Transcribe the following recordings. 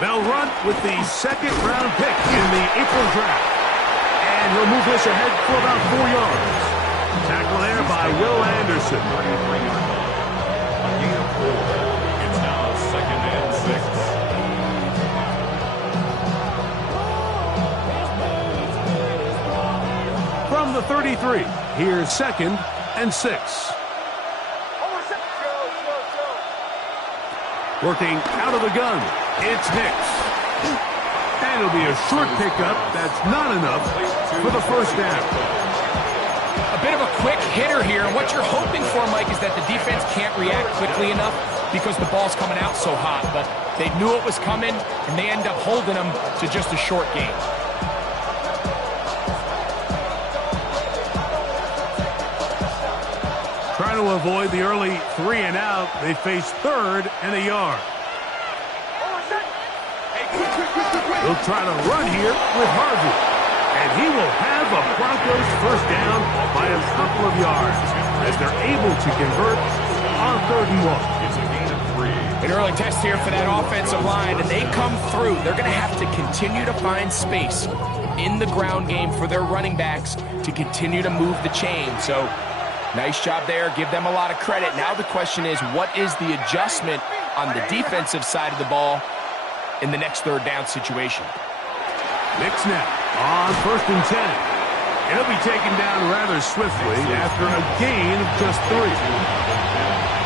They'll run with the second-round pick in the April draft. And he'll move this ahead for about 4 yards. Tackle there by Will Anderson. A gain of 4. It's now 2nd and 6. From the 33, here's 2nd and 6. Working out of the gun, it's Nix. And it'll be a short pickup that's not enough for the first down. A bit of a quick hitter here. And what you're hoping for, Mike, is that the defense can't react quickly enough because the ball's coming out so hot. But they knew it was coming, and they end up holding them to just a short gain. Trying to avoid the early 3 and out, they face 3rd and a yard. He'll try to run here with Harvey. And he will have a Broncos first down by a couple of yards as they're able to convert on 3rd and 1. It's a gain of 3. An early test here for that offensive line, and they come through. They're going to have to continue to find space in the ground game for their running backs to continue to move the chain. So nice job there. Give them a lot of credit. Now the question is, what is the adjustment on the defensive side of the ball in the next 3rd down situation? Nix now on 1st and 10. And he'll be taken down rather swiftly after a gain of just 3.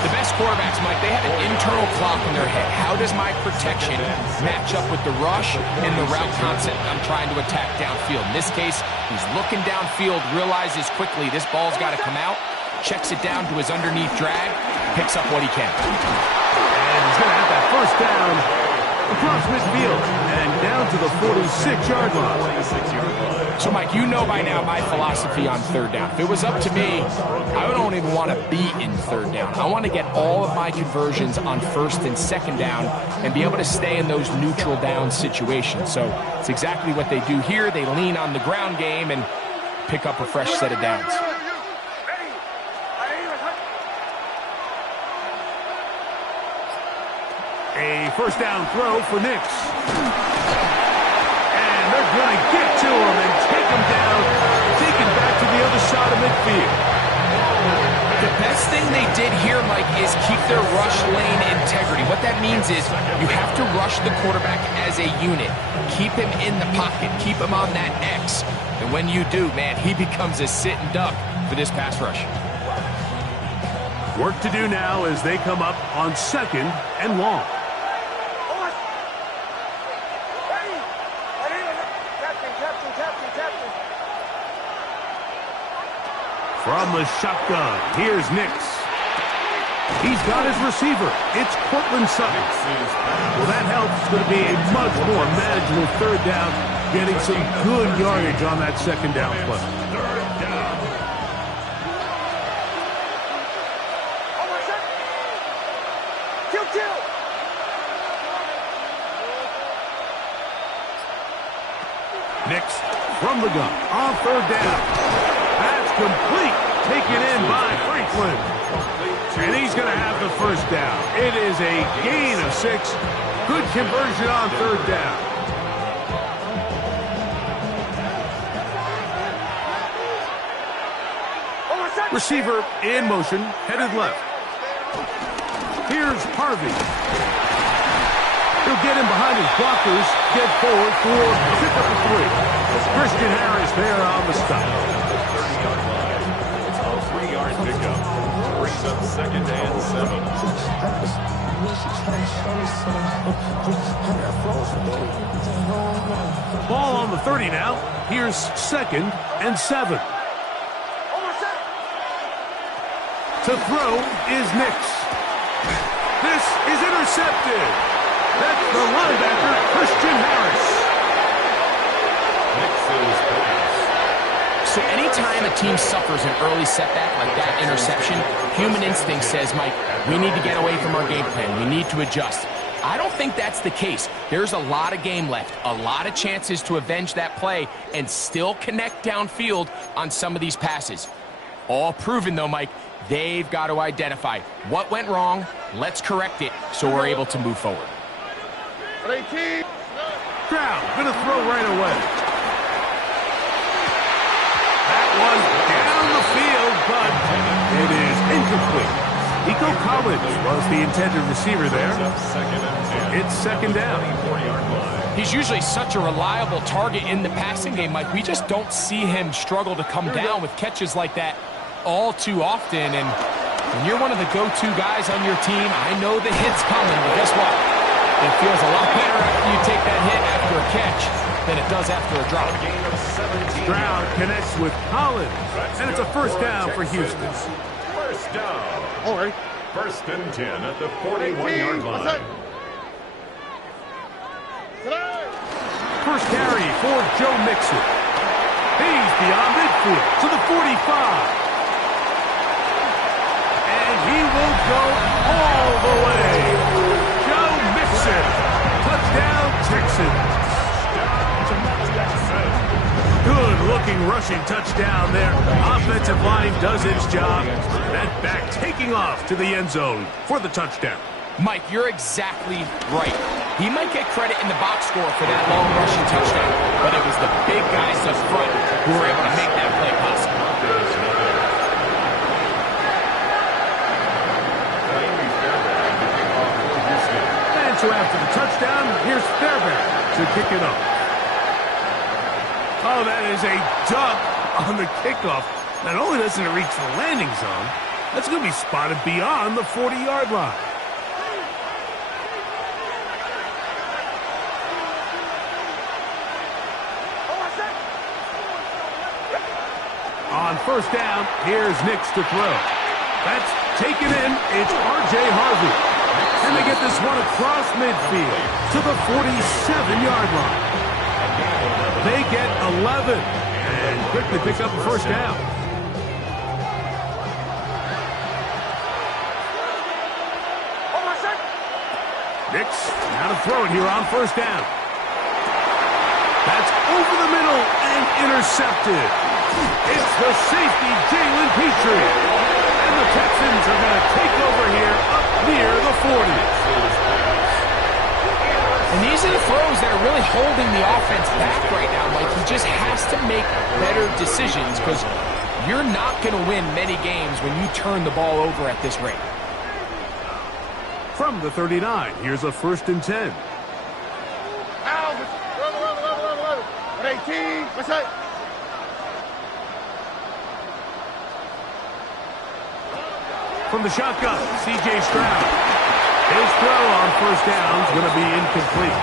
The best quarterbacks, Mike, they have an internal clock in their head. How does my protection match up with the rush and the route concept I'm trying to attack downfield? In this case, he's looking downfield, realizes quickly this ball's got to come out, checks it down to his underneath drag, picks up what he can. And he's going to have that first down across midfield and down to the 46-yard line. So, Mike, you know by now my philosophy on 3rd down. If it was up to me, I don't even want to be in 3rd down. I want to get all of my conversions on 1st and 2nd down and be able to stay in those neutral down situations. So it's exactly what they do here. They lean on the ground game and pick up a fresh set of downs. A first down throw for Nix. And they're going to get to him and take him down, taken back to the other side of midfield. The best thing they did here, Mike, is keep their rush lane integrity. What that means is you have to rush the quarterback as a unit. Keep him in the pocket. Keep him on that X. And when you do, man, he becomes a sitting duck for this pass rush. Work to do now as they come up on 2nd and long. From the shotgun, here's Nix. He's got his receiver. It's Cortland Sutton. Well, that helps. It's going to be a much more manageable 3rd down, getting some good yardage on that 2nd down play. 3rd down. Nix from the gun on 3rd down. That's complete. Taken in by Franklin. And he's going to have the first down. It is a gain of 6. Good conversion on 3rd down. Receiver in motion, headed left. Here's Harvey. He'll get in behind his blockers, get forward for pickup of 3. Christian Harris there on the stop. 30-yard line. It's a 3-yard pickup. Brings up 2nd and 7. Ball on the 30 now. Here's 2nd and 7. To throw is Nix. This is intercepted. That's the linebacker, Christian Harris. Nix is pass. So anytime a team suffers an early setback like that interception, human instinct says, Mike, we need to get away from our game plan. We need to adjust. I don't think that's the case. There's a lot of game left, a lot of chances to avenge that play and still connect downfield on some of these passes. All proven, though, Mike, they've got to identify what went wrong, let's correct it so we're able to move forward. Stroud going to throw right away. That one down the field, but it is incomplete. Nico Collins was the intended receiver there. It's second down. He's usually such a reliable target in the passing game, Mike. We just don't see him struggle to come down with catches like that all too often. And when you're one of the go-to guys on your team, I know the hit's coming, but guess what? It feels a lot better after you take that hit after a catch than it does after a drop. Stroud connects with Collins, and it's a first down for Houston. First down. All right. First and 10 at the 41-yard line. First carry for Joe Mixon. He's beyond midfield to the 45. And he will go all the way. Joe Mixon. Touchdown, Texans. Good-looking rushing touchdown there. Offensive line does its job. That back taking off to the end zone for the touchdown. Mike, you're exactly right. He might get credit in the box score for that long rushing touchdown, but it was the big guys up front who were able to make that play possible. And so after the touchdown, here's Fairbairn to kick it off. Oh, that is a duck on the kickoff. Not only doesn't it reach the landing zone, that's going to be spotted beyond the 40-yard line. On first down, here's Nix to throw. That's taken in. It's R.J. Harvey. And they get this one across midfield to the 47-yard line. They get 11 and quickly pick up a first down. Nix now to throw it here on first down. That's over the middle and intercepted. It's the safety, Jalen Petrie. And the Texans are going to take over here up near the 40. And these are the throws that are really holding the offense back right now. Like, he just has to make better decisions because you're not going to win many games when you turn the ball over at this rate. From the 39, here's a first and 10. 18, what's that? From the shotgun, C.J. Stroud. His throw on first down is going to be incomplete.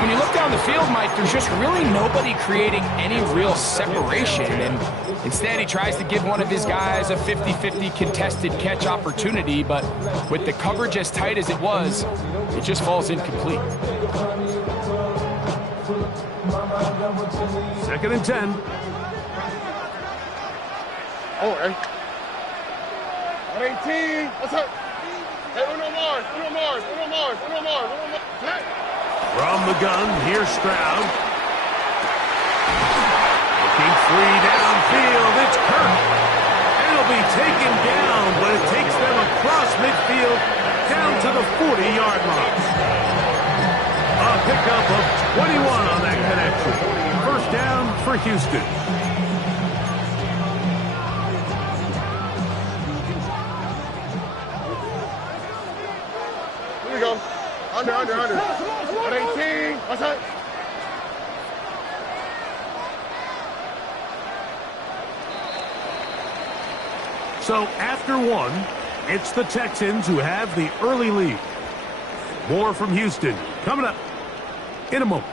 When you look down the field, Mike, there's just really nobody creating any real separation. And instead, he tries to give one of his guys a 50-50 contested catch opportunity. But with the coverage as tight as it was, it just falls incomplete. Second and 10. Oh, hey. 18, what's up? Hey, Uno Mars. From the gun, here's Stroud. Looking free downfield, it's Kirk. It'll be taken down, but it takes them across midfield down to the 40-yard line. A pickup of 21 on that connection. First down for Houston. Here we go. Under. 118. What's that? So after one, it's the Texans who have the early lead. More from Houston coming up in a moment.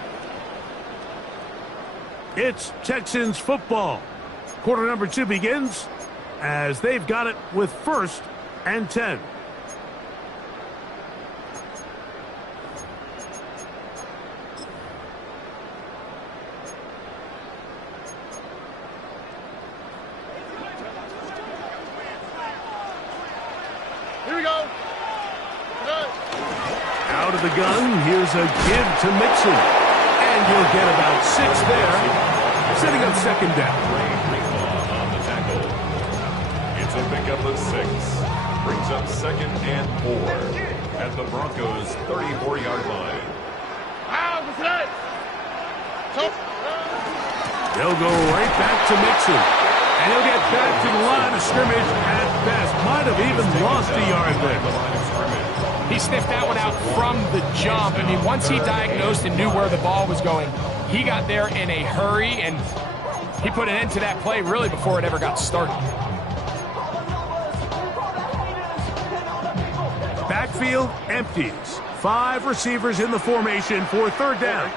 It's Texans football. Quarter number 2 begins as they've got it with first and 10. Here we go. Out of the gun, here's a give to Mixon. And you'll get about 6 there, setting up second down. On the tackle. It's a pickup of 6. Brings up second and 4 at the Broncos' 34-yard line. They'll go right back to Mixon. And he'll get back to the line of scrimmage at best. Might have even lost a yard there. He sniffed that one out from the jump. I mean, once he diagnosed and knew where the ball was going, he got there in a hurry, and he put an end to that play really before it ever got started. Backfield empties. 5 receivers in the formation for 3rd down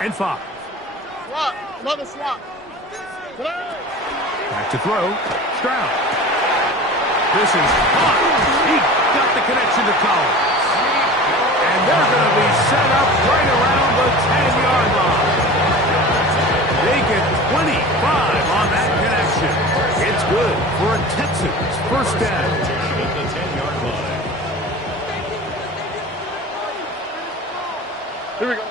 and 5. Swap. Another swap. Back to throw. Stroud. This is hot. He got the connection to Collins. And they're going to be set up right around the 10-yard line. They get 25 on that connection. It's good for a Texans first down. At the 10-yard line. Here we go.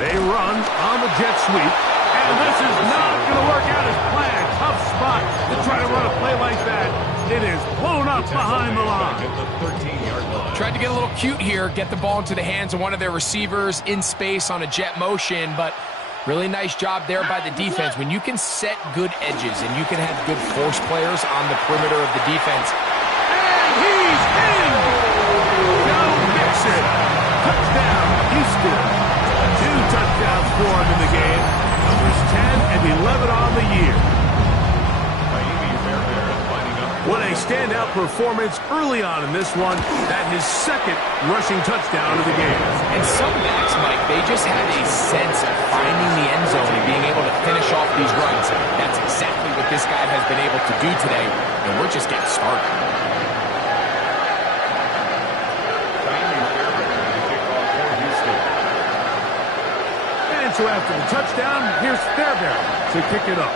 They run on the jet sweep, and this is not going to work out as planned. Tough spot to try to run a play like that. It is blown up behind the line. At the 13-yard line. Tried to get a little cute here, get the ball into the hands of one of their receivers in space on a jet motion, but really nice job there by the defense. When you can set good edges and you can have good force players on the perimeter of the defense. And he's in! Joe Mixon. Touchdown, Houston. 2 touchdowns for him in the game. Numbers 10 and 11 on the year. Miami Fairbairn lining up. What a standout performance early on in this one. That his 2nd rushing touchdown of the game. And some backs, Mike, they just have a sense of finding the end zone and being able to finish off these runs. That's exactly what this guy has been able to do today, and we're just getting started. So after the touchdown, here's Fairbairn to kick it up.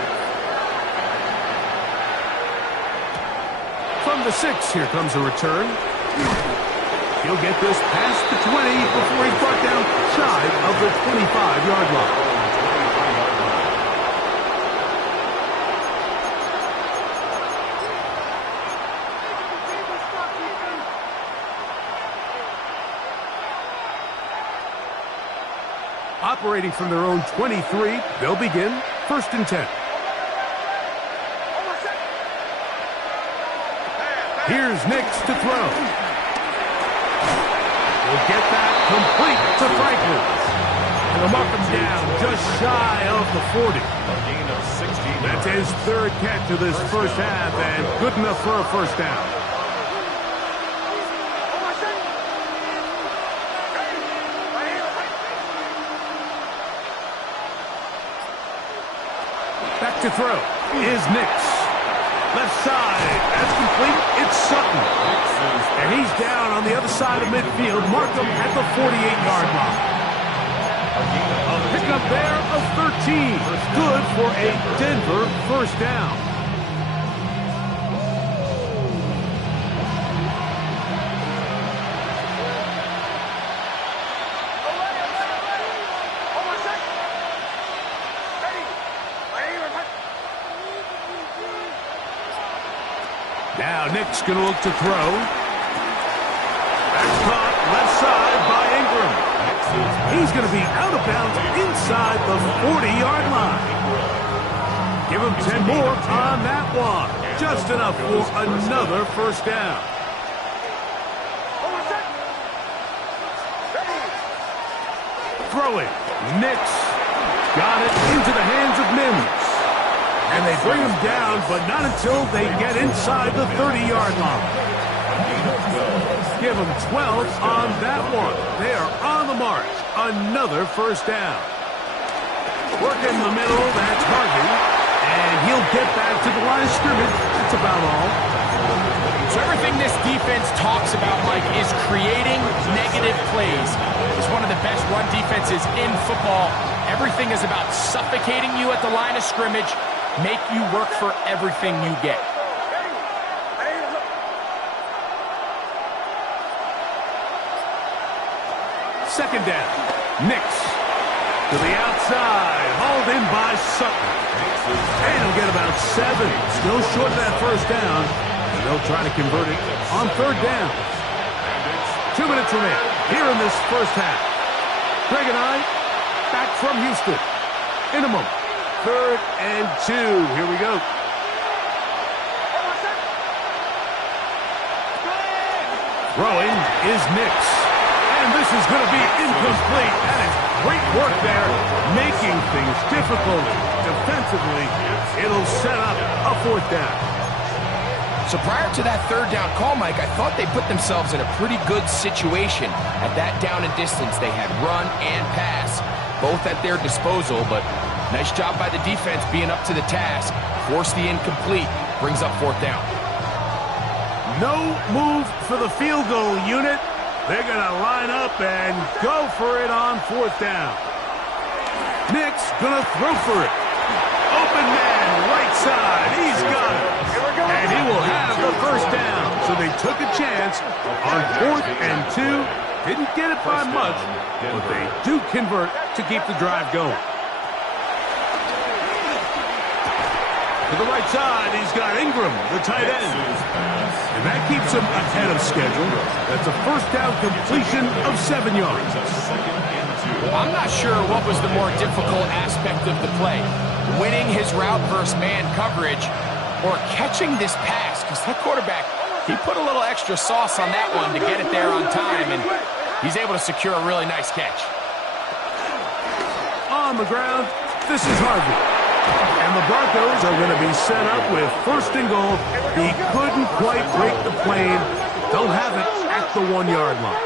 From the 6, here comes a return. He'll get this past the 20 before he's brought down shy of the 25-yard line. Operating from their own 23, they'll begin 1st and 10. Here's Nix to throw. We'll get that complete to Franklin. And they'll mark him down just shy of the 40. A gain of 16. That's his 3rd catch of this first half, and good enough for a first down. Back to throw is Nix. Left side, that's complete. It's Sutton. And he's down on the other side of midfield. Mark him at the 48-yard line. A pickup there of 13. Good for a Denver first down. Now Nick's going to look to throw. That's caught left side by Ingram. He's going to be out of bounds inside the 40-yard line. Give him 10 more on that one. Just enough for another first down. Throwing. Nix got it into the hands of Mims. And they bring him down, but not until they get inside the 30-yard line. Give them 12 on that one. They are on the march. Another first down. Working the middle, that's Harvey. And he'll get back to the line of scrimmage. That's about all. So everything this defense talks about, Mike, is creating negative plays. It's one of the best run defenses in football. Everything is about suffocating you at the line of scrimmage, make you work for everything you get. Second down. Nix to the outside. Hauled in by Sutton. And he'll get about 7. Still short of that first down. And they'll try to convert it on third down. 2 minutes remaining. here in this first half. Greg and I, back from Houston. In a moment. 3rd and 2. Here we go. Throwing is Nix. And this is going to be incomplete. That is great work there, making things difficult defensively. It'll set up a 4th down. So prior to that 3rd down call, Mike, I thought they put themselves in a pretty good situation. At that down and distance, they had run and pass, both at their disposal, but nice job by the defense being up to the task. Force the incomplete, brings up 4th down. No move for the field goal unit. They're going to line up and go for it on 4th down. Nix going to throw for it. Open man, right side. He's got it. And he will have the 1st down. So they took a chance on 4th and 2. Didn't get it by much, but they do convert to keep the drive going. To the right side, he's got Ingram, the tight end. And that keeps him ahead of schedule. That's a 1st down completion of 7 yards. I'm not sure what was the more difficult aspect of the play. Winning his route versus man coverage or catching this pass, because that quarterback, he put a little extra sauce on that one to get it there on time, and he's able to secure a really nice catch. On the ground, this is Harvey. And the Broncos are going to be set up with 1st and goal. He couldn't quite break the plane. They'll have it at the 1-yard line.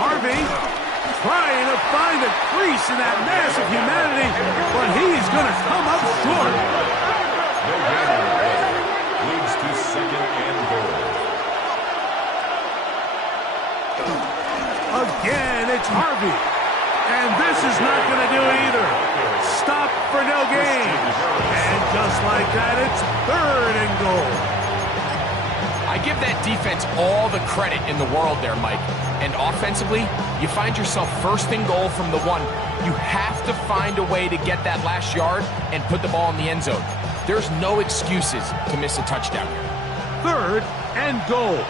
Harvey trying to find a crease in that mass of humanity, but he's going to come up short. Leads to 2nd and goal. Again, it's Harvey. And this is not going to do it either. Stop for no gain. And just like that, it's 3rd and goal. I give that defense all the credit in the world there, Mike. And offensively, you find yourself 1st and goal from the 1. You have to find a way to get that last yard and put the ball in the end zone. There's no excuses to miss a touchdown here. 3rd and goal.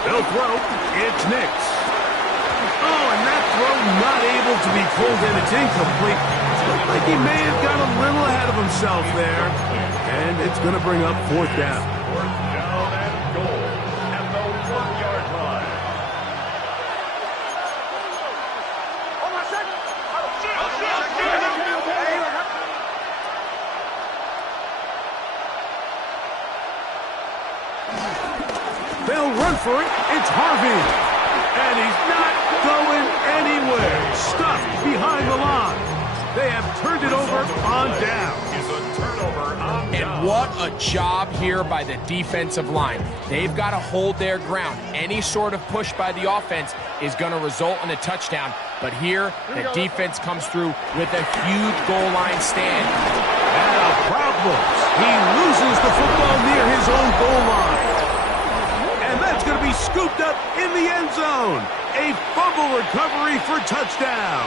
They'll throw. It's Nix. Oh, and that throw not able to be pulled in. It's incomplete. Looked like he may have got a little ahead of himself there. And it's going to bring up 4th down. 4th down and goal at the 1-yard line. They'll run for it. It's Harvey. And he's not going anywhere. Stuffed behind the line. They have turned it over on down. And what a job here by the defensive line. They've got to hold their ground. Any sort of push by the offense is going to result in a touchdown. But here, the defense comes through with a huge goal line stand. Now problems. He loses the football near his own goal line. And that's going to be scooped up in the end zone. A fumble recovery for touchdown.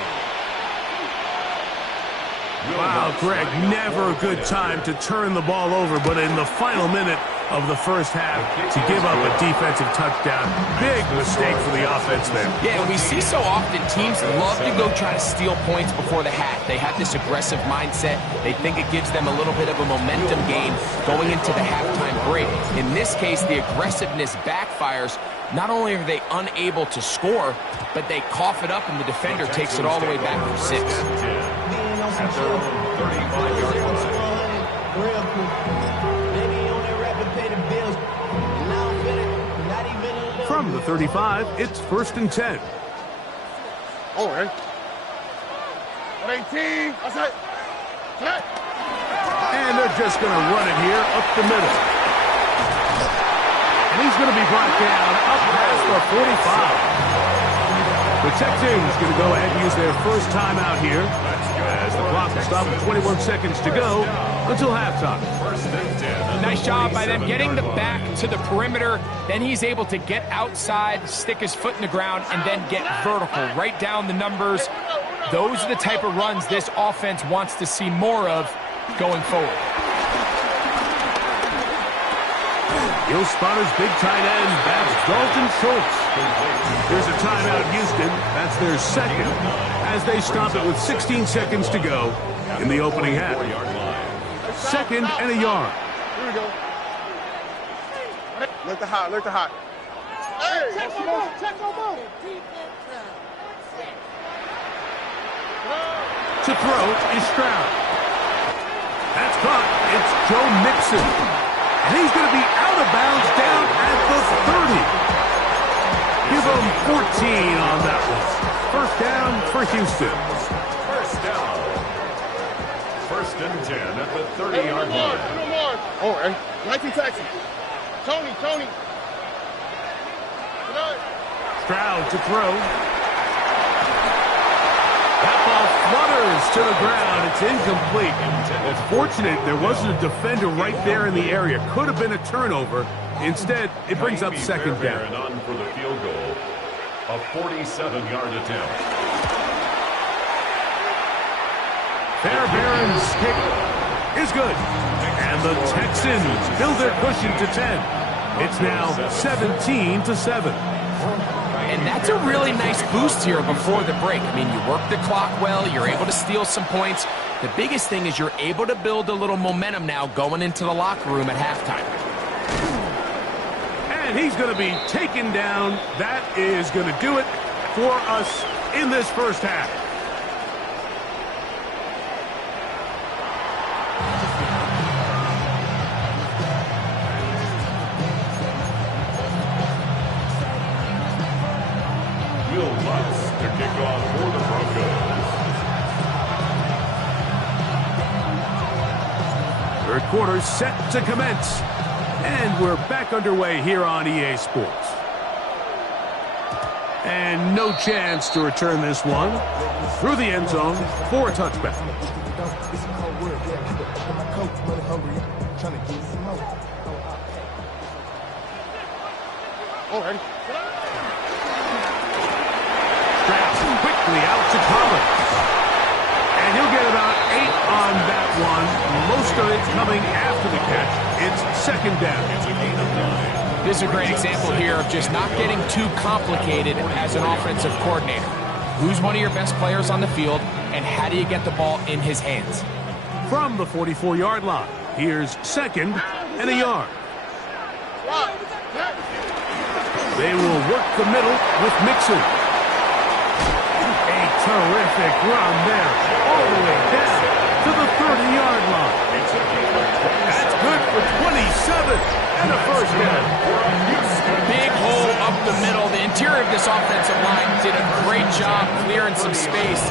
Wow, Greg, never a good time to turn the ball over, but in the final minute of the first half, to give up a defensive touchdown, big mistake for the offense there. Yeah, and we see so often teams love to go try to steal points before the half. They have this aggressive mindset. They think it gives them a little bit of a momentum gain going into the halftime break. In this case, the aggressiveness backfires. Not only are they unable to score, but they cough it up and the defender takes it all the way back for 6. At their 35-yard line. From the 35, it's 1st and 10. Oh, man. 18. And they're just going to run it here up the middle. And he's going to be brought down up past the 45. The Texans going to go ahead and use their first timeout here as the clock will stop with 21 seconds to go until halftime. Nice job by them getting the back to the perimeter. Then he's able to get outside, stick his foot in the ground, and then get vertical, right down the numbers. Those are the type of runs this offense wants to see more of going forward. He'll spot his big tight end. That's Dalton Schultz. Here's a timeout, Houston. That's their second as they stop it with 16 seconds to go in the opening half. 2nd and a yard. Here we go. Look the hot, look the hot. Hey, check on move, check on move. To throw is Stroud. That's caught. It's Joe Mixon. And he's going to be out of bounds down at the 30. Give him 14 on that one. First down for Houston. First down. 1st and 10 at the 30-yard line. Oh, hey, 19 Texans. Tony. Stroud to throw. That ball flutters to the ground. It's incomplete. Well, fortunate there wasn't a defender right there in the area. Could have been a turnover. Instead, it brings up 2nd down. On for the field goal. A 47-yard attempt. Fairbairn's kick is good. And the Texans build their cushion to 10. It's now 17-7. And that's a really nice boost here before the break. I mean, you work the clock well, you're able to steal some points. The biggest thing is you're able to build a little momentum now going into the locker room at halftime. And he's going to be taken down. That is going to do it for us in this first half. Will Lutz to kick off for the Broncos. 3rd quarter set to commence. And we're back underway here on EA Sports. And no chance to return this one through the end zone for a touchback. Alrighty. Stroud quickly out to Collins. And he'll get about 8 on that one. Most of it coming after the catch. It's 2nd down. This is a great example here of just not getting too complicated as an offensive coordinator. Who's one of your best players on the field, and how do you get the ball in his hands? From the 44-yard line, here's 2nd and a yard. They will work the middle with Mixon. A terrific run there, all the way down to the 30-yard line. That's good for 27 and a first down. Big hole up the middle. The interior of this offensive line did a great job clearing some space.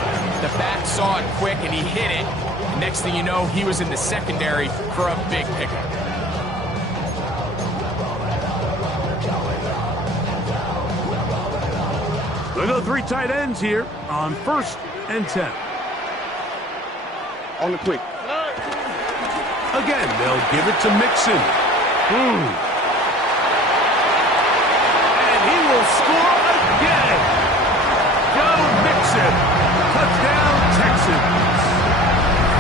The back saw it quick, and he hit it. And next thing you know, he was in the secondary for a big pickup. Look at the 3 tight ends here on 1st and 10. On the quick. Again, they'll give it to Mixon. And he will score again. Joe Mixon. Touchdown, Texans.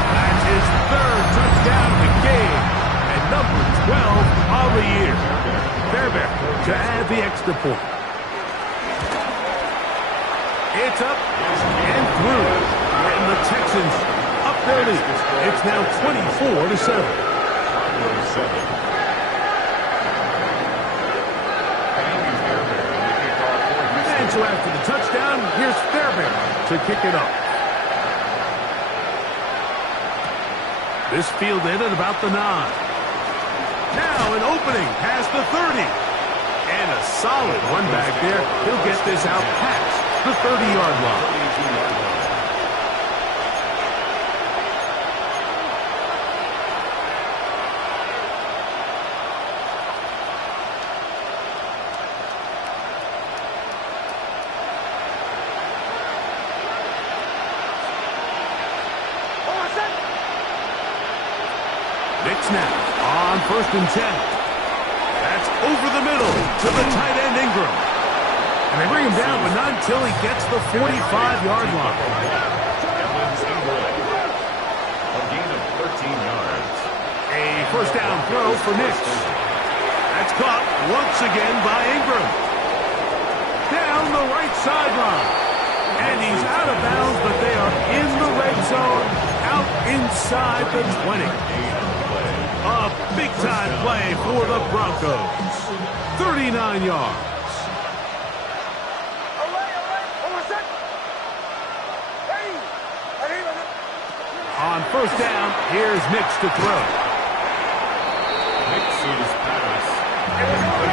That's his 3rd touchdown of the game. And number 12 on the year. Fairbairn to add the extra point. It's up and through. And the Texans up their lead. It's now 24-7. And so after the touchdown, here's Fairbairn to kick it off. This fielded at about the 9. Now an opening past the 30. And a solid one back there. He'll get this out past the 30-yard line. first and 10. That's over the middle to the tight end Ingram. And they bring him down, but not until he gets the 45-yard line. Evans Ingram. A gain of 13 yards. A first down throw for Nix. That's caught once again by Ingram. Down the right sideline. And he's out of bounds, but they are in the red zone, out inside the 20. A big-time play for the Broncos. 39 yards. On first down, here's Nix to throw. Nix's pass.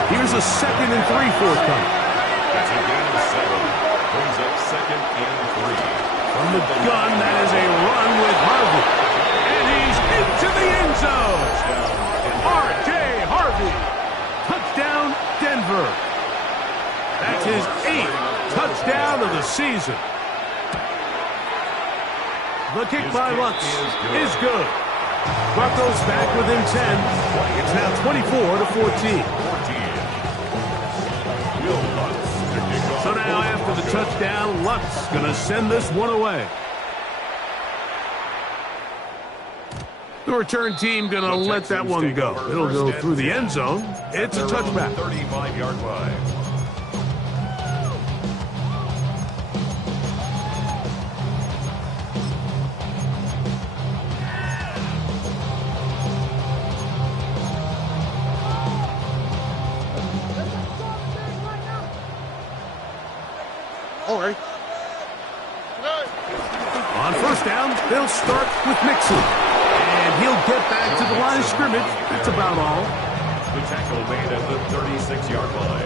Here's a 2nd and 3 forthcoming. That's a gain of 7. Brings up 2nd and 3. From the gun, that is a run with Harvey. And he's into the end zone. R.J. Harvey. Touchdown, Denver. That's his 8th touchdown of the season. The kick by Lutz is good. Broncos back within 10. It's now 24-14. So now after the touchdown, Lutz going to send this one away. The return team going to let that one go. It'll go through the end zone. It's a touchback. 35-yard line. All right. On first down, they'll start with Mixon. And he'll get back to the line of scrimmage. That's about all. The tackle made at the 36-yard line.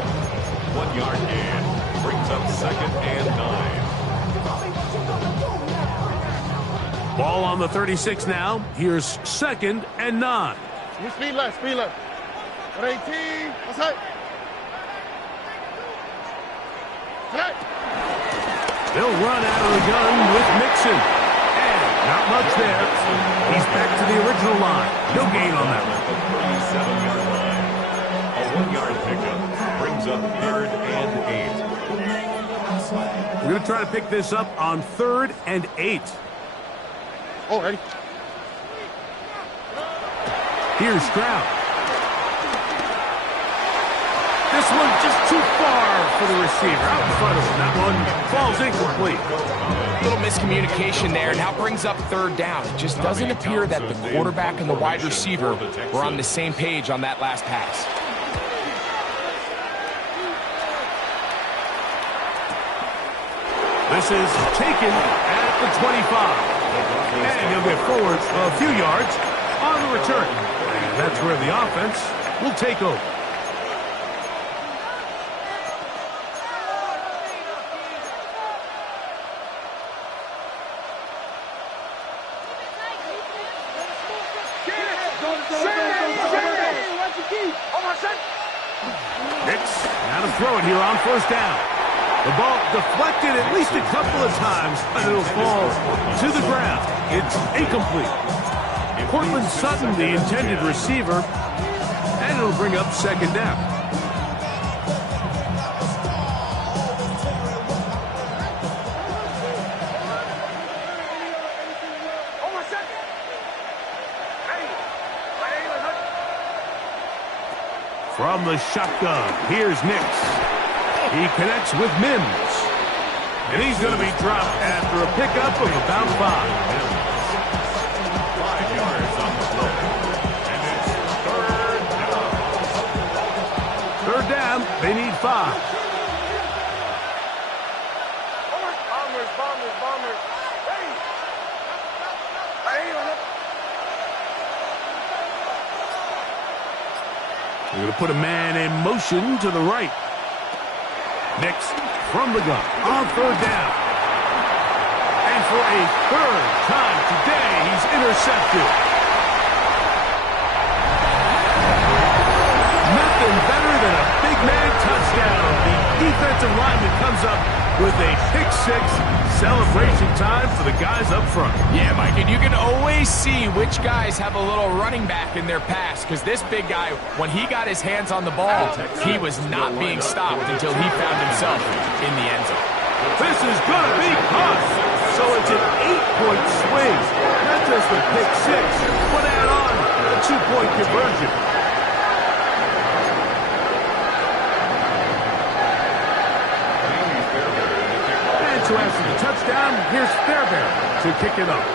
1 yard gain. Brings up 2nd and 9. Ball on the 36 now. Here's 2nd and 9. You speed left, speed left. 18. What's that? They'll run out of the gun with Mixon. And not much there. He's back to the original line. No gain on that one. The 37-yard line. A 1-yard pickup. Brings up 3rd and 8. We're going to try to pick this up on 3rd and 8. All right. Here's Stroud. This one just too far for the receiver. Out in front of him. That one falls incomplete. A little miscommunication there, and now brings up 3rd down. It just doesn't appear that the quarterback and the wide receiver were on the same page on that last pass. This is taken at the 25. And he'll get forward a few yards on the return. And that's where the offense will take over. Nix now to throw it here on first down. The ball deflected at least a couple of times, and it'll fall to the ground. It's incomplete. Cortland Sutton, the intended receiver, and it'll bring up 2nd down. From the shotgun, here's Nix. He connects with Mims. And he's going to be dropped after a pickup of about 5. 5 yards on the play. And it's 3rd down. 3rd down, they need 5. Bombers. They're going to put a man in motion to the right. Nix from the gun on 3rd down. And for a 3rd time today, he's intercepted. Nothing better than a big man touchdown. The defensive lineman comes up with a pick-6 celebration time for the guys up front. Yeah, Mike, and you can always see which guys have a little running back in their pass, because this big guy, when he got his hands on the ball, he was not being stopped until he found himself in the end zone. This is going to be caught. So it's an 8-point swing. Not just a pick-6, but add on a 2-point conversion. And so after the touchdown, here's Fairbairn to kick it off.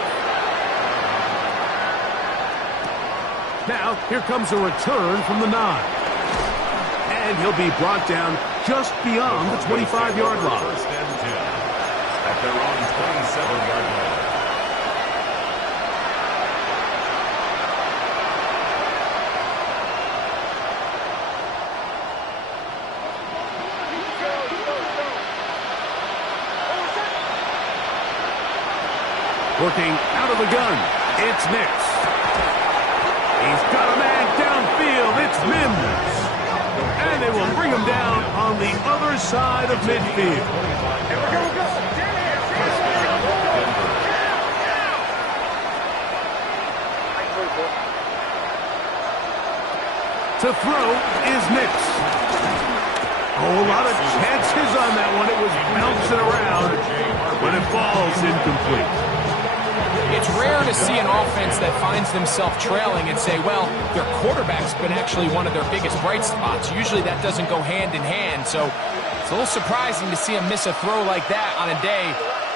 Now, here comes a return from the 9. And he'll be brought down just beyond the 25-yard line. First and 10 at their own 27-yard line. Working out of the gun, it's Nix. He's got a man downfield, it's Mims. And they will bring him down on the other side of midfield. To throw is Nix. Oh, a lot of chances on that one. It was bouncing around, but it falls incomplete. It's rare to see an offense that finds themselves trailing and say, well, their quarterback's been actually one of their biggest bright spots. Usually that doesn't go hand in hand, so it's a little surprising to see him miss a throw like that on a day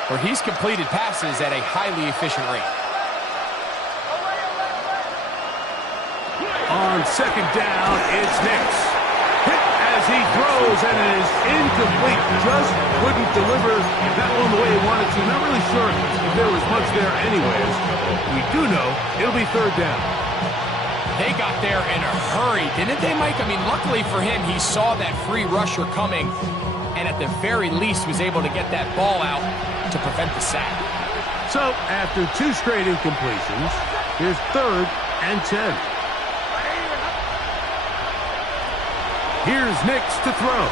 where he's completed passes at a highly efficient rate. On second down, it's Nix. Hit as he throws, and it is incomplete. Just couldn't deliver that one the way he wanted to. Not really sure if there was much there anyways. We do know it'll be third down. They got there in a hurry, didn't they, Mike? I mean, luckily for him, he saw that free rusher coming, and at the very least was able to get that ball out to prevent the sack. So, after 2 straight incompletions, here's third and 10. Here's Nix to throw.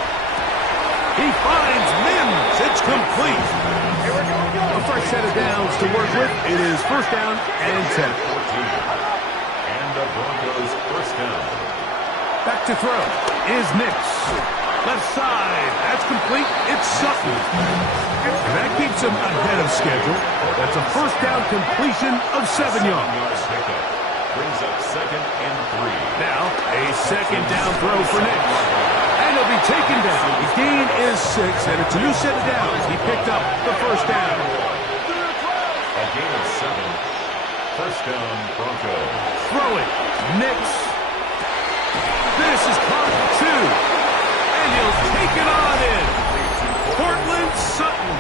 He finds Mims. It's complete. A fresh set of downs to work with. It is first down and 10. And the Broncos first down. Back to throw is Nix. Left side. That's complete. It's Sutton. And that keeps him ahead of schedule. That's a first down completion of 7 yards. Brings up second and 3. Now, a second down throw for Nix. And he'll be taken down. The gain is 6, and it's a new set of downs. He picked up the first down. A gain of 7. First down, Broncos. Throwing. Nix. This is caught 2. And he'll take it on in. Cortland Sutton.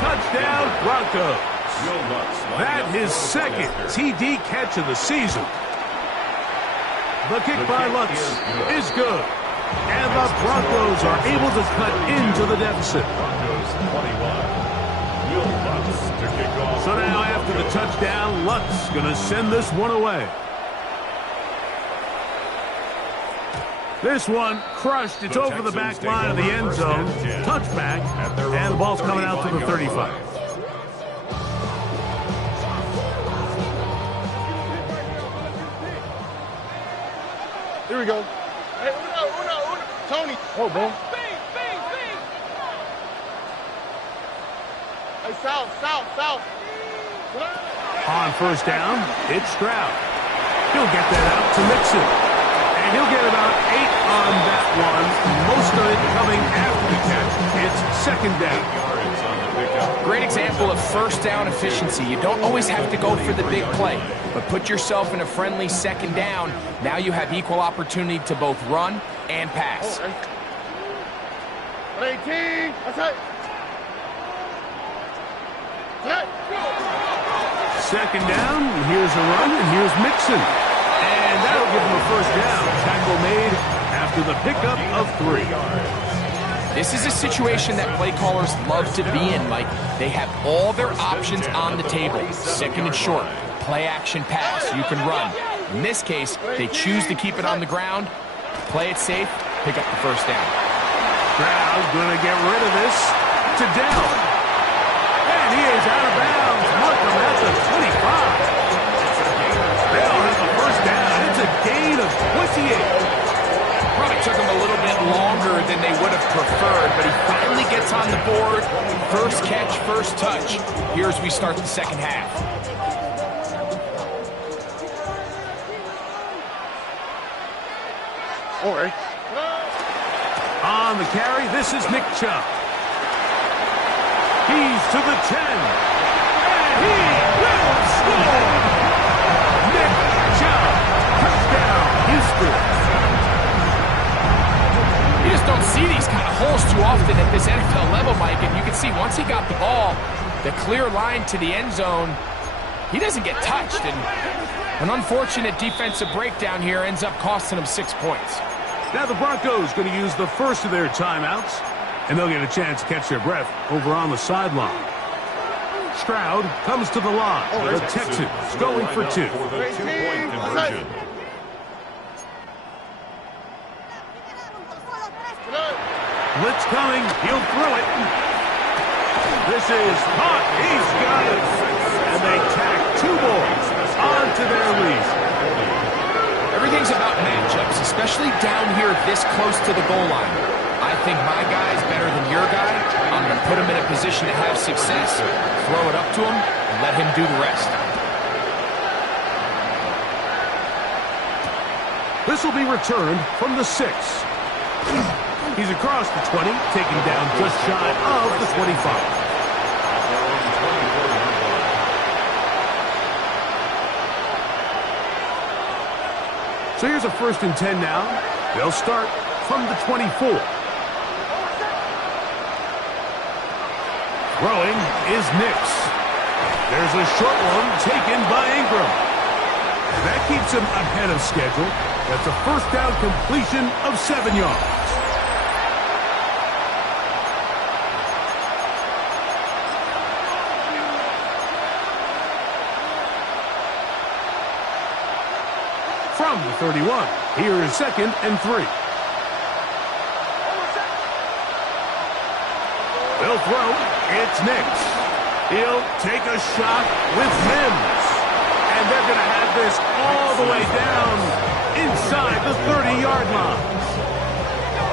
Touchdown, Broncos. That his second TD catch of the season. The kick by Lutz is good. And the Broncos are able to cut into the deficit. So now after the touchdown, Lutz going to send this one away. This one crushed. It's over the back line of the end zone. Touchback. And the ball's coming out to the 35. Here we go. Hey, Uno. Tony. Oh, man. Hey, south. On first down, it's Stroud. He'll get that out to Mixon. And he'll get about 8 on that one. Most of it coming after the catch. It's second down. Great example of first down efficiency. You don't always have to go for the big play, but put yourself in a friendly second down. Now you have equal opportunity to both run and pass. 18. That's it. Second down, here's a run, and here's Mixon. And that'll give him a first down. Tackle made after the pickup of 3. This is a situation that play callers love to be in, Mike. They have all their options on the table. Second and short, play action pass, you can run. In this case, they choose to keep it on the ground, play it safe, pick up the first down. Stroud going to get rid of this. to Dell. And he is out of bounds. Markham at the 25. They'll have the first down. It's a gain of 28. Probably took him a little bit longer than they would have preferred, but he finally gets on the board. First catch, first touch. Here as we start the second half. All right. On the carry, this is Nick Chubb. He's to the 10. And he will score! Nick Chubb. Touchdown, Houston. You just don't see these kind of holes too often at this NFL level, Mike, and you can see once he got the ball, the clear line to the end zone, he doesn't get touched, and an unfortunate defensive breakdown here ends up costing him 6 points. Now the Broncos going to use the first of their timeouts, and they'll get a chance to catch their breath over on the sideline. Stroud comes to the line. The Texans going for 2. For the 2-point conversion. Blitz coming. He'll throw it. This is caught. He's got it. And they tack 2 boys onto their lead. Everything's about matchups, especially down here this close to the goal line. I think my guy's better than your guy. I'm going to put him in a position to have success, throw it up to him, and let him do the rest. This will be returned from the 6. He's across the 20, taken down just shy of the 25. So here's a 1st and 10 now. They'll start from the 24. Throwing is Nix. There's a short one taken by Ingram. That keeps him ahead of schedule. That's a 1st down completion of 7 yards. From the 31, here is 2nd and 3. They'll throw. It's Nix. He'll take a shot with Mims. And they're going to have this all the way down inside the 30-yard line.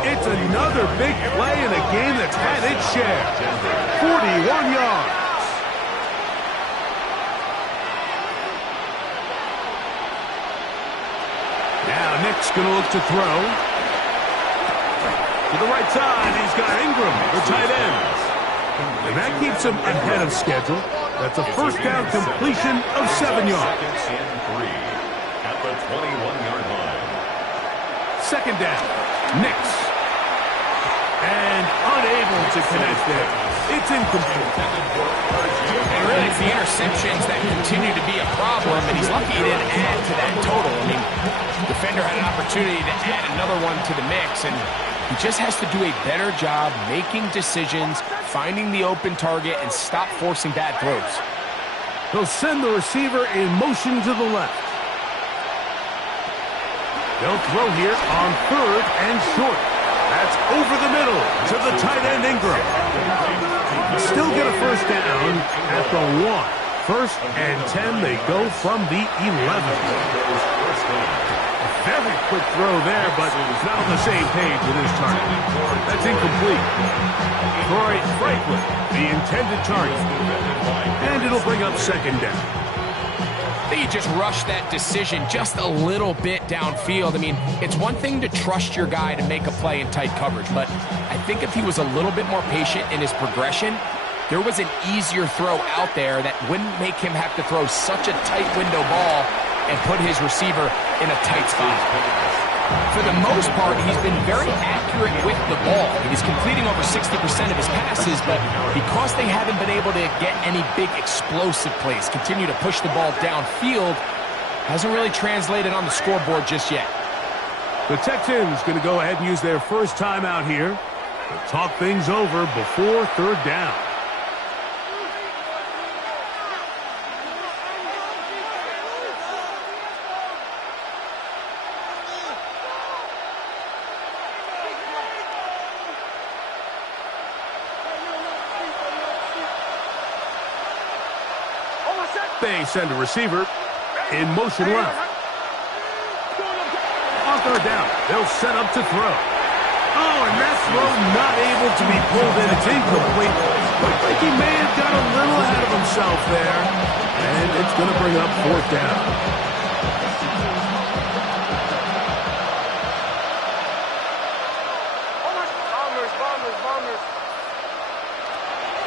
It's another big play in a game that's had its share. 41 yards. Now Nick's going to look to throw. To the right side, he's got Ingram, the tight end. And that keeps him ahead of schedule. That's a 1st down completion of 7 yards. 2nd and 3 at the 21-yard line. 2nd down, Nix. And unable to connect there. It's incomplete. And really, it's the interceptions that continue to be a problem, and he's lucky he didn't add to that total. I mean, defender had an opportunity to add another one to the mix, and he just has to do a better job making decisions, finding the open target, and stop forcing bad throws. He'll send the receiver in motion to the left. They'll throw here on 3rd and short. That's over the middle to the tight end Ingram. Still get a 1st down at the 1. 1st and 10, they go from the 11. Very quick throw there, but not on the same page with his target. That's incomplete. Troy Franklin, the intended target. And it'll bring up 2nd down. I think he just rushed that decision just a little bit downfield. I mean, it's one thing to trust your guy to make a play in tight coverage, but I think if he was a little bit more patient in his progression, there was an easier throw out there that wouldn't make him have to throw such a tight window ball and put his receiver in a tight spot. For the most part, he's been very accurate with the ball. He's completing over 60% of his passes, but because they haven't been able to get any big explosive plays, continue to push the ball downfield, hasn't really translated on the scoreboard just yet. The Texans going to go ahead and use their first timeout here to talk things over before 3rd down. They send a receiver in motion left. On third down, they'll set up to throw. Oh, and that throw not able to be pulled in. It's incomplete. Looks like he may have got a little ahead of himself there. And it's going to bring up fourth down.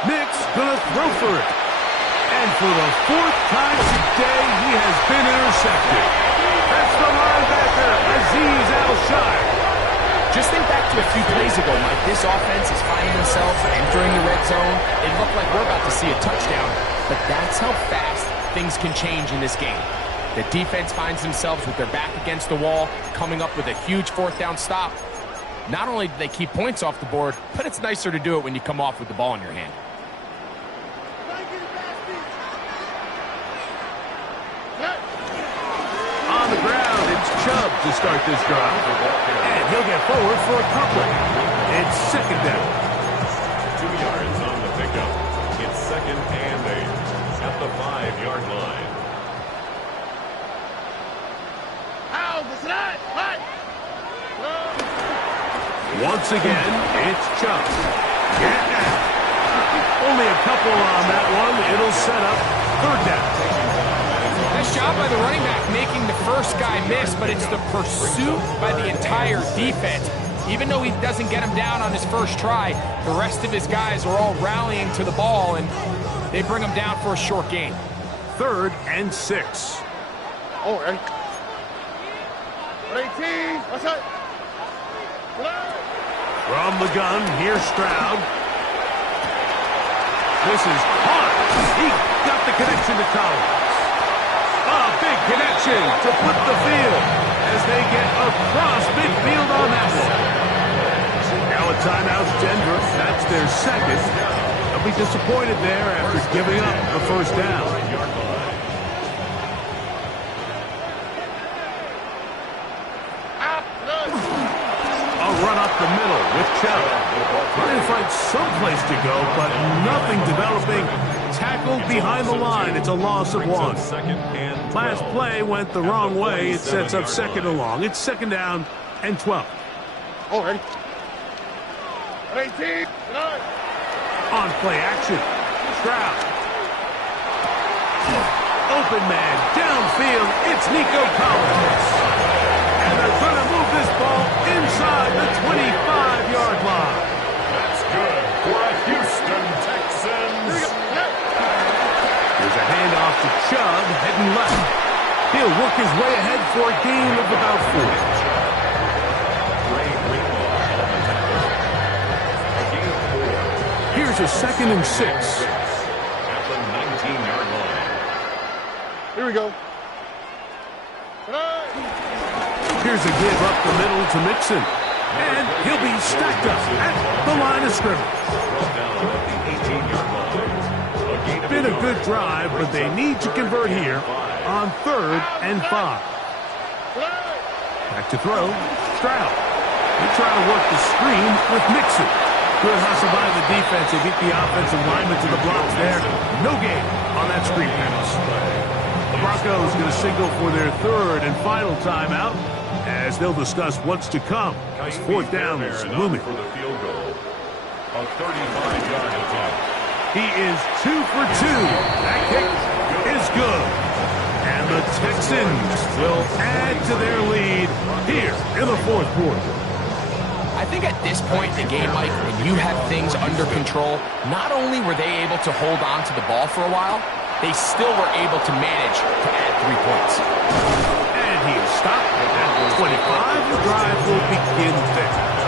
Nick's going to throw for it. And for the fourth time today, he has been intercepted. That's the linebacker, Azeez Al-Shaair. Just think back to a few plays ago, Mike. This offense is finding themselves entering the red zone. It looked like we're about to see a touchdown, but that's how fast things can change in this game. The defense finds themselves with their back against the wall, coming up with a huge fourth down stop. Not only do they keep points off the board, but it's nicer to do it when you come off with the ball in your hand. On the ground, it's Chubb to start this drive. And he'll get forward for a couple. It's second down. 2 yards on the pickup. It's second and 8 at the 5-yard line. Once again, it's Chubb. Only a couple on that one. It'll set up third down. Nice job by the running back making the first guy miss, but it's the pursuit by the entire defense. Even though he doesn't get him down on his first try, the rest of his guys are all rallying to the ball, and they bring him down for a short gain. 3rd and 6. Oh, ready? 18. What's up? From the gun, here's Stroud. This is hard. He got the connection to Collins. A big connection to flip the field as they get across midfield on that one. Now a timeout, Denver. That's their second. They'll be disappointed there after giving up the first down. A run up the middle with Chubb. Trying to find someplace to go, but nothing developing. Tackled behind the line. It's a loss of 1. Last play went the wrong way. It sets up second and long. It's second down and 12. Oh, ready? 18. On play action. Stroud. Open man downfield. It's Nico Collins. And they're going to move this ball inside the 25-yard line. That's good for a Houston Texans. There's a handoff to Chubb, heading left. He'll work his way ahead for a gain of about 4. Here's a 2nd and 6. At the 19-yard line. Here we go. Here's a give up the middle to Mixon. And he'll be stacked up at the line of scrimmage. Been a good drive, but they need to convert here on 3rd and 5. Back to throw. Stroud. They try to work the screen with Mixon. Good hustle by the defense. They beat the offensive lineman to the blocks there. No gain on that screen pass. The Broncos going to signal for their 3rd and final timeout as they'll discuss what's to come. As 4th down is looming. For the field goal. A 35-yard attempt. He is 2 for 2. That kick is good. And the Texans will add to their lead here in the 4th quarter. I think at this point in the game, Mike, when you have things under control, not only were they able to hold on to the ball for a while, they still were able to manage to add 3 points. And he is stopped at 25. The drive will begin there.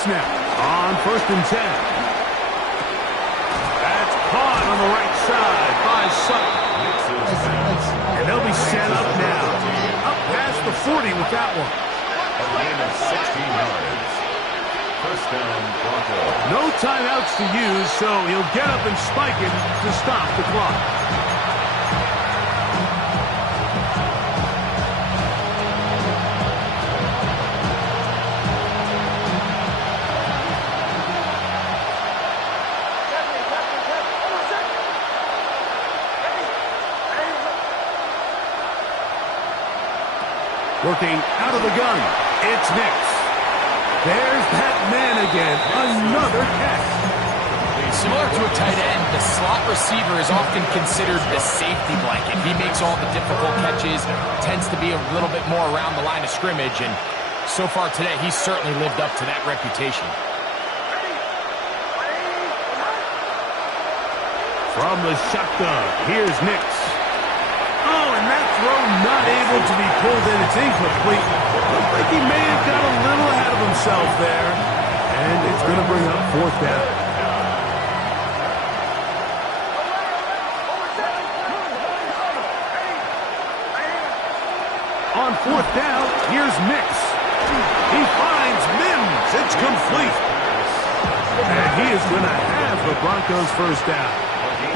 Snap on 1st and 10. That's caught on the right side by Sutton. And they'll be set up now. Up past the 40 with that one. A gain of 16 yards. First down, Broncos. No timeouts to use, so he'll get up and spike it to stop the clock. Working out of the gun, it's Nix. There's that man again, another catch. Similar to a tight end, the slot receiver is often considered the safety blanket. He makes all the difficult catches, tends to be a little bit more around the line of scrimmage, and so far today, he's certainly lived up to that reputation. From the shotgun, here's Nix. Oh, and that throw not able to be pulled in. It's incomplete. Looks like he may have got a little ahead of himself there. And it's going to bring up fourth down. On fourth down, here's Nix. He finds Mims. It's complete. And he is going to have the Broncos first down.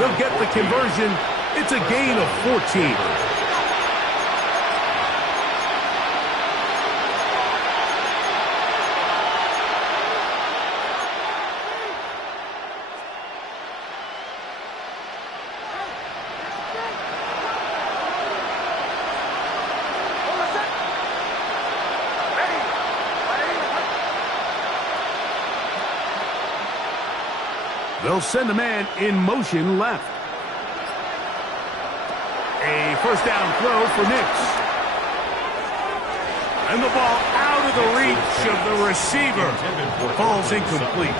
They'll get the conversion. It's a gain of 14. They'll send a man in motion left. A first down throw for Nix. And the ball out of the reach of the receiver. Falls incomplete.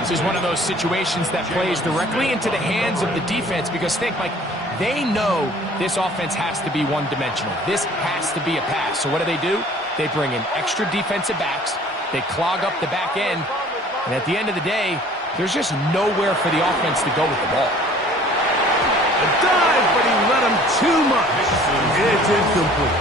This is one of those situations that plays directly into the hands of the defense because think, Mike, they know this offense has to be one-dimensional. This has to be a pass. So what do? They bring in extra defensive backs. They clog up the back end. And at the end of the day, there's just nowhere for the offense to go with the ball. A dive, but he let him too much. It's incomplete.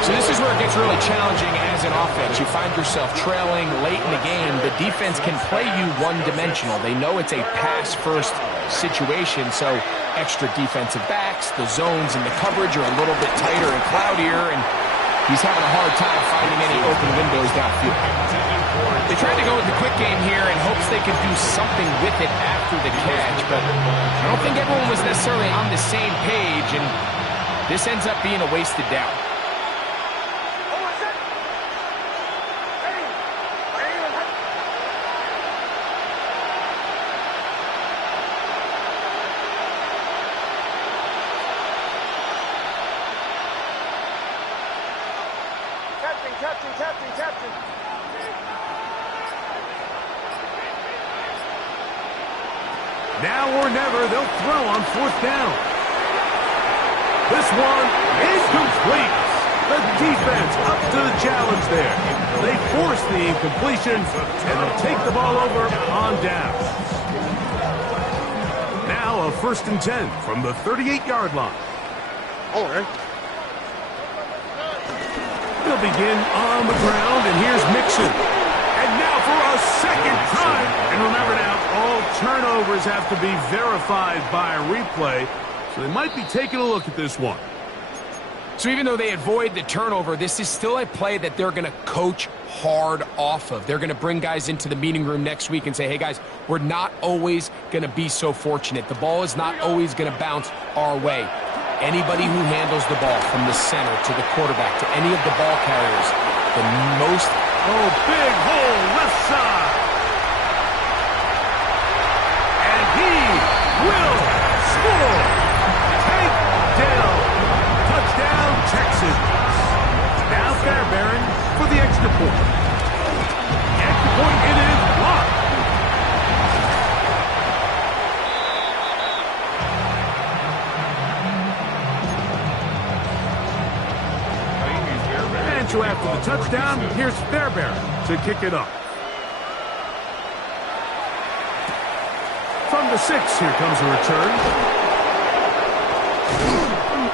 So this is where it gets really challenging as an offense. You find yourself trailing late in the game. The defense can play you one-dimensional. They know it's a pass-first situation, so extra defensive backs, the zones and the coverage are a little bit tighter and cloudier, and he's having a hard time finding any open windows downfield. They tried to go with the quick game here in hopes they could do something with it after the catch, but I don't think everyone was necessarily on the same page, and this ends up being a wasted down. Captain. Now or never, they'll throw on fourth down. This one incomplete. The defense up to the challenge there. They force the incompletion, and they'll take the ball over on down. Now a 1st and 10 from the 38-yard line. All right. They'll begin on the ground, and here's Mixon. And now for a second time. And remember now, all turnovers have to be verified by a replay, so they might be taking a look at this one. So even though they avoid the turnover, this is still a play that they're going to coach hard off of. They're going to bring guys into the meeting room next week and say, hey, guys, we're not always going to be so fortunate. The ball is not always going to bounce our way. Anybody who handles the ball from the center to the quarterback to any of the ball carriers, the most... Oh, big hole, left side. And he will score. Take down. Touchdown, Texans. Now Fairbairn for the extra point. The extra point, it is blocked. And so after the touchdown, here's Fairbairn to kick it up. From the 6, here comes a return.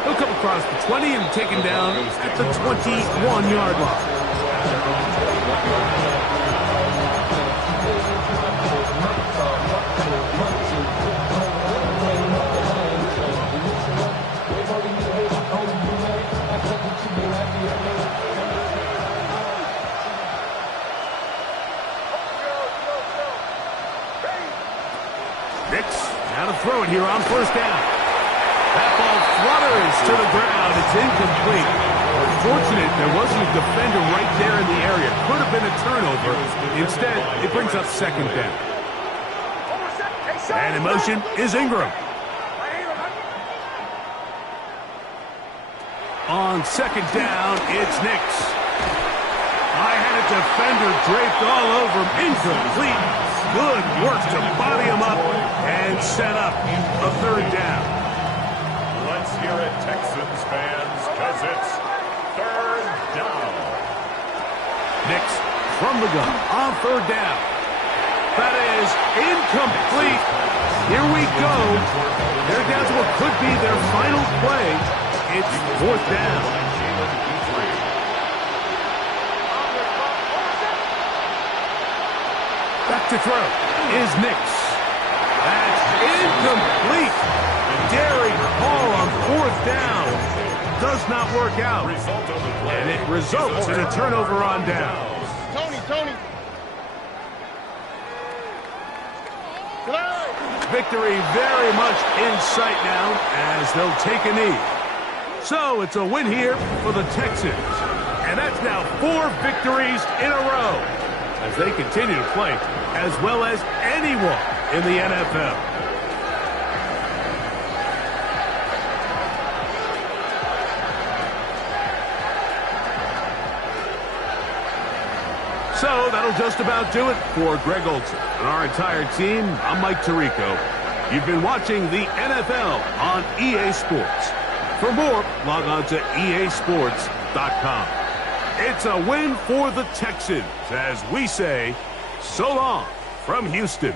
He'll come across the 20 and taken down at the 21-yard line. throw it here on first down. That ball flutters to the ground. It's incomplete. Fortunate there wasn't a defender right there in the area. Could have been a turnover. Instead, it brings up second down. And in motion is Ingram. On second down, it's Nix. I had a defender draped all over him. Incomplete. Good work to body him up and set up a third down. Let's hear it, Texans fans, because it's third down. Nix from the gun on third down. That is incomplete. Here we go. They're down to what could be their final play. It's fourth down. Back to throw is Nix. That's incomplete. Derek Hall on fourth down. Does not work out. And it results in a turnover on down. Tony. Victory very much in sight now as they'll take a knee. So it's a win here for the Texans. And that's now 4 victories in a row as they continue to play as well as anyone in the NFL. So that'll just about do it for Greg Olsen and our entire team. I'm Mike Tirico. You've been watching the NFL on EA Sports. For more, log on to easports.com. It's a win for the Texans as we say so long from Houston.